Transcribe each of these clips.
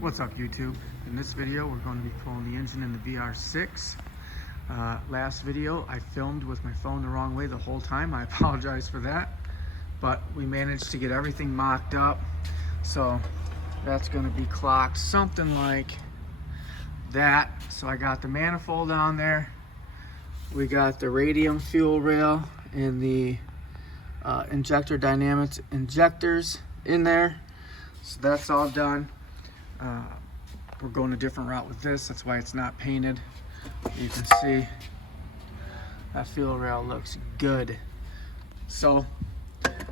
What's up, YouTube? In this video we're going to be pulling the engine in the VR6. Last video I filmed with my phone the wrong way the whole time. I apologize for that, but we managed to get everything mocked up, so that's going to be clocked something like that. So I got the manifold on there, we got the radium fuel rail and the injector dynamics injectors in there, so that's all done. We're going a different route with this, that's why it's not painted. You can see that fuel rail looks good. So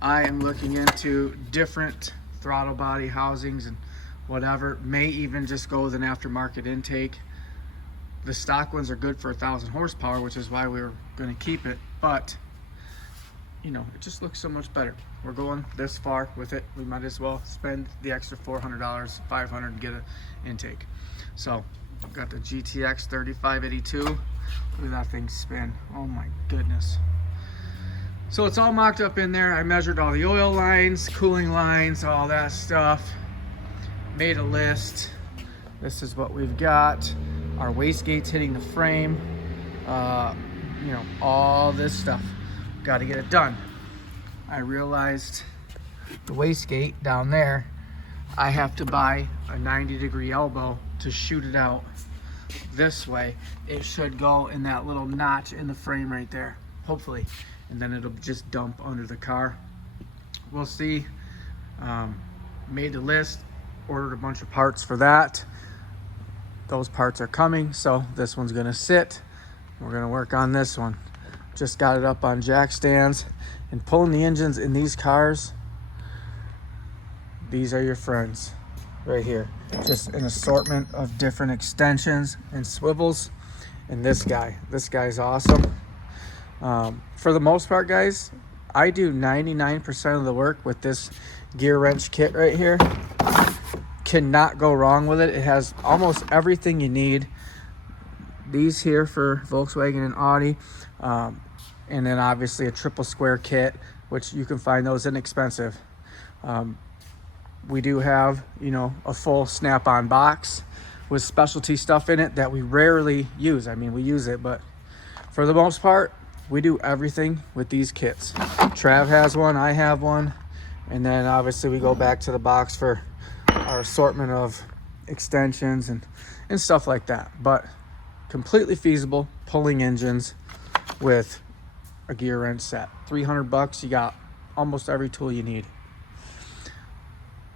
I am looking into different throttle body housings and whatever. May even just go with an aftermarket intake. The stock ones are good for 1,000 horsepower, which is why we were going to keep it, but you know, it just looks so much better. We're going this far with it, we might as well spend the extra $400, $500 and get an intake. So I've got the GTX 3582. Look at that thing spin, oh my goodness. So it's all mocked up in there. I measured all the oil lines, cooling lines, all that stuff, made a list. This is what we've got. Our wastegate's hitting the frame, you know, all this stuff. Got to get it done. I realized the wastegate down there, I have to buy a 90-degree elbow to shoot it out this way. It should go in that little notch in the frame right there, hopefully, and then it'll just dump under the car. We'll see. Made the list, ordered a bunch of parts for that. Those parts are coming, so this one's gonna sit. We're gonna work on this one. Just got it up on jack stands, and pulling the engines in these cars, these are your friends right here. Just an assortment of different extensions and swivels. And this guy's awesome. For the most part, guys, I do 99% of the work with this gear wrench kit right here. Cannot go wrong with it. It has almost everything you need. These here for Volkswagen and Audi, and then obviously a triple square kit, which you can find those inexpensive. We do have, you know, a full snap-on box with specialty stuff in it that we rarely use. I mean, we use it, but for the most part, we do everything with these kits. Trav has one, I have one, and then obviously we go back to the box for our assortment of extensions and stuff like that. But completely feasible pulling engines with a gear wrench set. $300, you got almost every tool you need.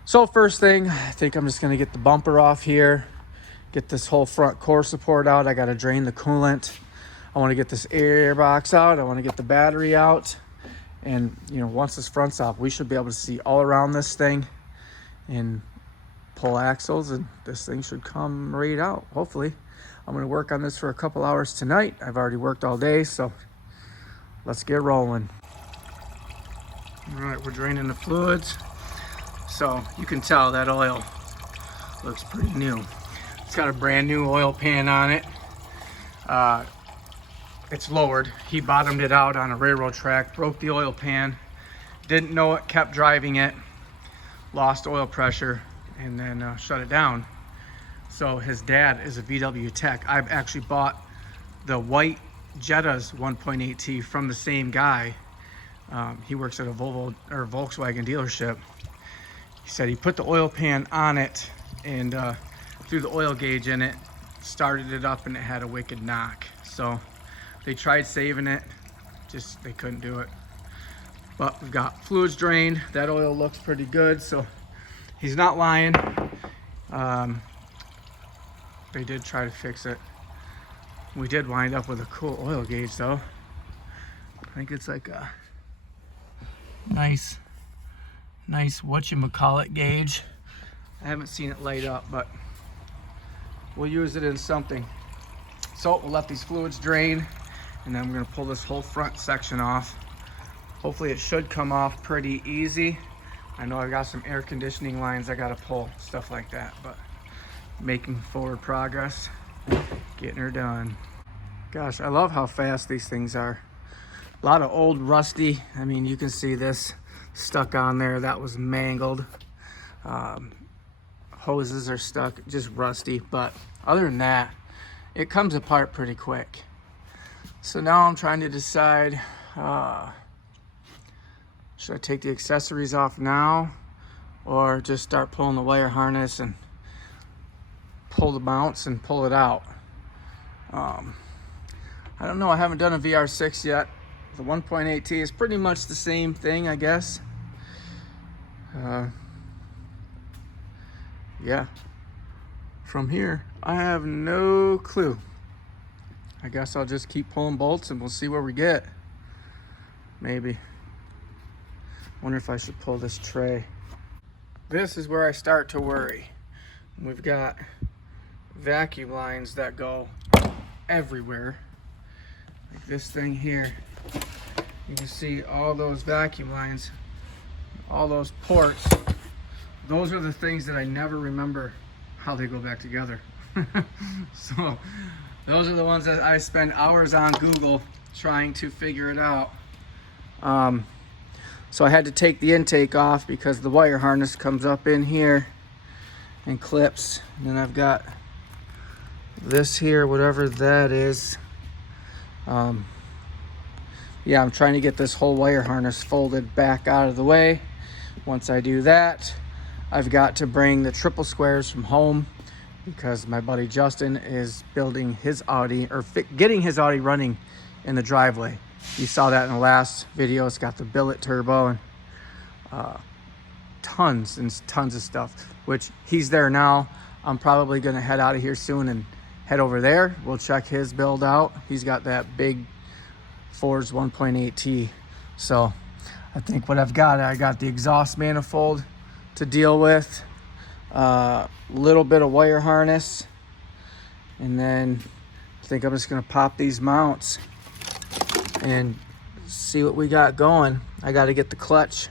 So first thing, I think I'm just gonna get the bumper off here, get this whole front core support out. I gotta drain the coolant. I wanna get this air box out. I wanna get the battery out. And you know, once this front's off, we should be able to see all around this thing and pull axles, and this thing should come right out, hopefully. I'm gonna work on this for a couple hours tonight. I've already worked all day, so let's get rolling. All right, we're draining the fluids. So you can tell that oil looks pretty new. It's got a brand new oil pan on it. It's lowered. He bottomed it out on a railroad track, broke the oil pan, didn't know it, kept driving it, lost oil pressure, and then shut it down. So his dad is a VW tech. I've actually bought the white Jetta's 1.8T from the same guy. He works at a Volkswagen dealership. He said he put the oil pan on it and threw the oil gauge in it, started it up, and it had a wicked knock. So they tried saving it, just they couldn't do it. But we've got fluids drained. That oil looks pretty good, so he's not lying. They did try to fix it. We did wind up with a cool oil gauge though. I think it's like a nice whatchamacallit gauge. I haven't seen it light up, but we'll use it in something. So we'll let these fluids drain, and then we're gonna pull this whole front section off. Hopefully it should come off pretty easy. I know I got some air conditioning lines I gotta pull, stuff like that, but making forward progress, getting her done. Gosh, I love how fast these things are. A lot of old rusty, I mean, you can see this stuck on there, that was mangled. hoses are stuck, just rusty. But other than that, it comes apart pretty quick. So now I'm trying to decide, should I take the accessories off now or just start pulling the wire harness and pull the mounts and pull it out? I don't know. I haven't done a VR6 yet. The 1.8T is pretty much the same thing, I guess. Yeah. From here, I have no clue. I guess I'll just keep pulling bolts and we'll see where we get. Maybe. Wonder if I should pull this tray. This is where I start to worry. We've got vacuum lines that go everywhere. Like this thing here. You can see all those vacuum lines, all those ports. Those are the things that I never remember how they go back together. So those are the ones that I spend hours on Google trying to figure it out. So I had to take the intake off because the wire harness comes up in here and clips. And then I've got this here, whatever that is. Yeah, I'm trying to get this whole wire harness folded back out of the way. Once I do that, I've got to bring the triple squares from home because my buddy Justin is building his Audi, or getting his Audi running in the driveway. You saw that in the last video. It's got the billet turbo and tons and tons of stuff, which he's there now. I'm probably gonna head out of here soon and head over there. We'll check his build out. He's got that big Ford's 1.8T. So I think what I got the exhaust manifold to deal with, little bit of wire harness, and then I think I'm just gonna pop these mounts and see what we got going. I got to get the clutch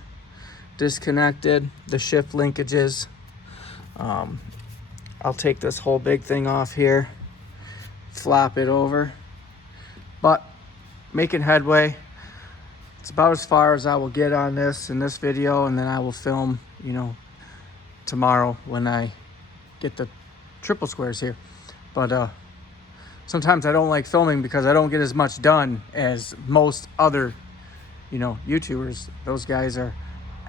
disconnected, the shift linkages. I'll take this whole big thing off here, flop it over, but making headway. It's about as far as I will get on this in this video, and then I will film, you know, tomorrow when I get the triple squares here. But sometimes I don't like filming because I don't get as much done as most other, you know, YouTubers. Those guys are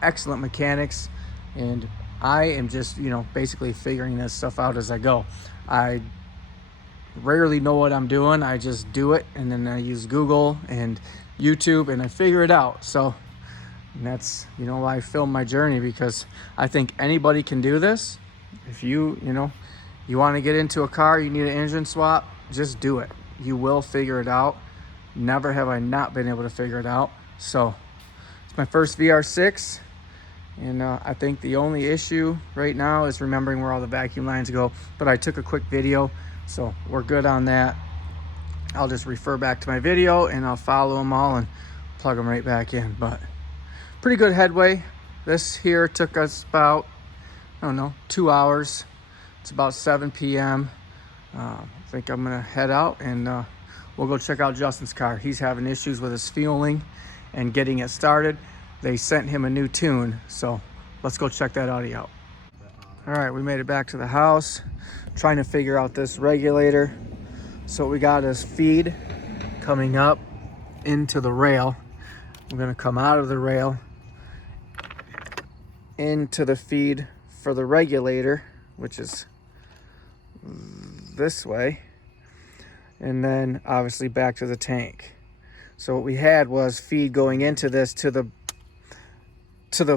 excellent mechanics, and I am just, you know, basically figuring this stuff out as I go. I rarely know what I'm doing. I just do it, and then I use Google and YouTube and I figure it out. So that's, you know, why I film my journey, because I think anybody can do this. If you know, you want to get into a car, you need an engine swap, just do it. You will figure it out. Never have I not been able to figure it out. So it's my first VR6, and I think the only issue right now is remembering where all the vacuum lines go, but I took a quick video, so we're good on that. I'll just refer back to my video and I'll follow them all and plug them right back in. But pretty good headway. This here took us about, I don't know, 2 hours. It's about 7 p.m. I think I'm gonna head out and we'll go check out Justin's car. He's having issues with his fueling and getting it started. They sent him a new tune, so let's go check that Audi out. All right, we made it back to the house, trying to figure out this regulator. So we got is feed coming up into the rail. We're gonna come out of the rail into the feed for the regulator, which is this way, and then obviously back to the tank. So what we had was feed going into this to the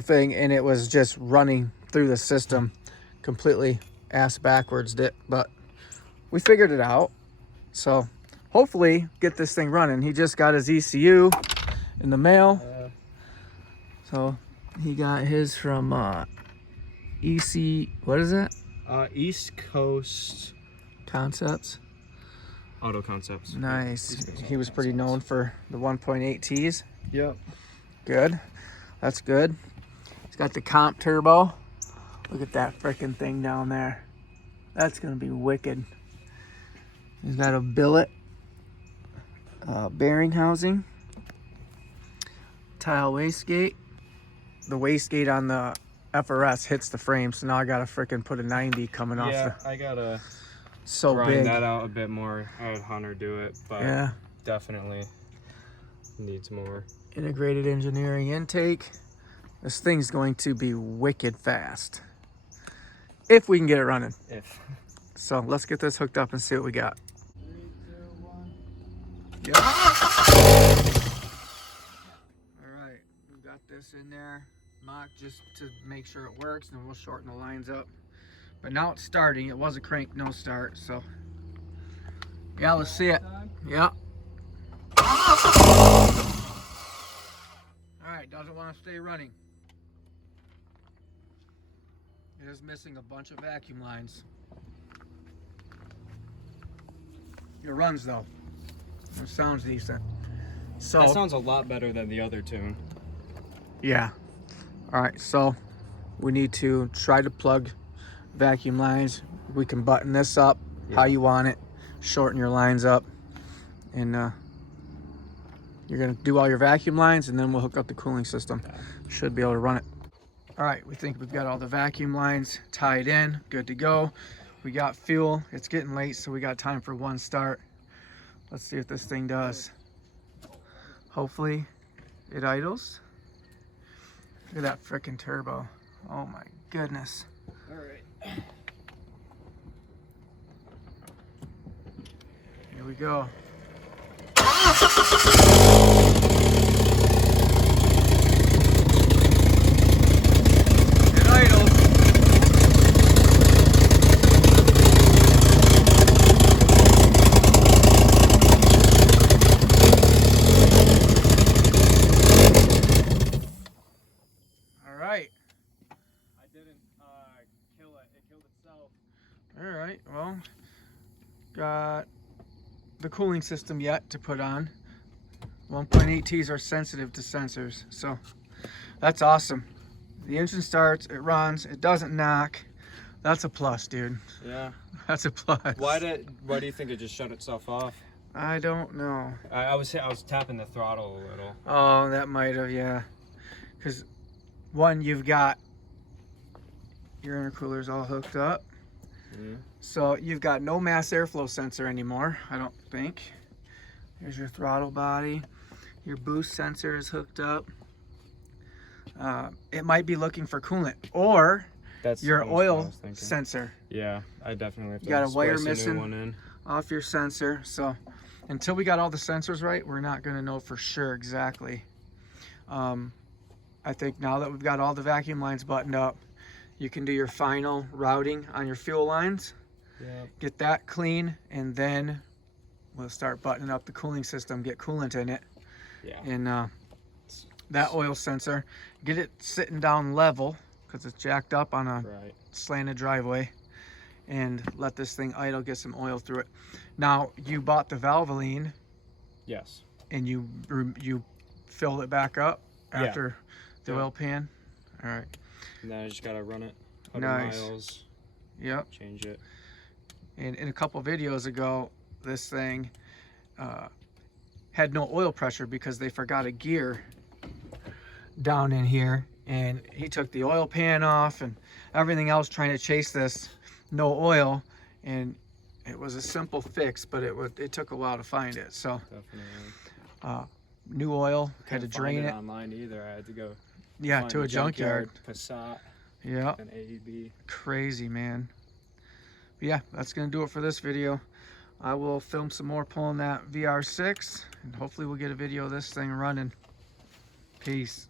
thing, and it was just running through the system completely ass backwards. But we figured it out. So hopefully get this thing running. He just got his ECU in the mail. So he got his from what is it? East Coast Concepts. Auto Concepts. Nice. He was pretty known for the 1.8Ts. Yep. Good. That's good. He's got the comp turbo. Look at that freaking thing down there. That's gonna be wicked. He's got a billet bearing housing, tile wastegate. The wastegate on the FRS hits the frame, so now I gotta freaking put a 90 coming off Yeah, the, I gotta so grind big. that out a bit more. I had Hunter do it, but Yeah. definitely needs more. Integrated engineering intake. This thing's going to be wicked fast. If we can get it running. If. So let's get this hooked up and see what we got. 3, 2, 1. Yep. All right, we've got this in there. Mock just to make sure it works, and we'll shorten the lines up. But now it's starting. It was a crank no start, so yeah, let's see it. Yeah. All right, doesn't want to stay running. It is missing a bunch of vacuum lines. It runs though. It sounds decent. So That sounds a lot better than the other tune. yeah. All right, so we need to try to plug vacuum lines. We can button this up how you want it, shorten your lines up, and you're gonna do all your vacuum lines, and then we'll hook up the cooling system. Should be able to run it. All right, we think we've got all the vacuum lines tied in, good to go. We got fuel. It's getting late, so we got time for one start. Let's see what this thing does. Hopefully it idles. Look at that frickin' turbo. Oh my goodness. All right. Here we go. It idles. All right. I didn't kill it. It killed itself. All right, well, got the cooling system yet to put on. 1.8Ts are sensitive to sensors, so that's awesome. The engine starts, it runs, it doesn't knock. That's a plus, dude. Yeah. That's a plus. Why do you think it just shut itself off? I don't know. I was tapping the throttle a little. Oh, that might have, yeah. Because one, you've got your intercoolers all hooked up. Mm-hmm. So you've got no mass airflow sensor anymore, I don't think. Here's your throttle body. Your boost sensor is hooked up. It might be looking for coolant, or That's your almost what I oil was thinking. sensor. Yeah, I definitely have to You got a wire splice missing new one in. off your sensor. So until we got all the sensors right, we're not going to know for sure exactly. I think now that we've got all the vacuum lines buttoned up, you can do your final routing on your fuel lines. Yeah. Get that clean, and then we'll start buttoning up the cooling system, get coolant in it. Yeah. And that oil sensor, get it sitting down level because it's jacked up on a slanted driveway, and let this thing idle, get some oil through it. Now, you bought the Valvoline. Yes. And you filled it back up after the oil pan. All right. And then I just gotta run it 100 Nice. miles. Yep. Change it. And in a couple videos ago, this thing had no oil pressure because they forgot a gear down in here, and he took the oil pan off and everything else trying to chase this no oil, and it was a simple fix, but it took a while to find it. So Definitely. new oil, had to Couldn't drain find it. online either. I had to go. Yeah, to a junkyard. Passat. Yeah. An AEB. Crazy, man. But yeah, that's gonna do it for this video. I will film some more pulling that VR6, and hopefully we'll get a video of this thing running. Peace.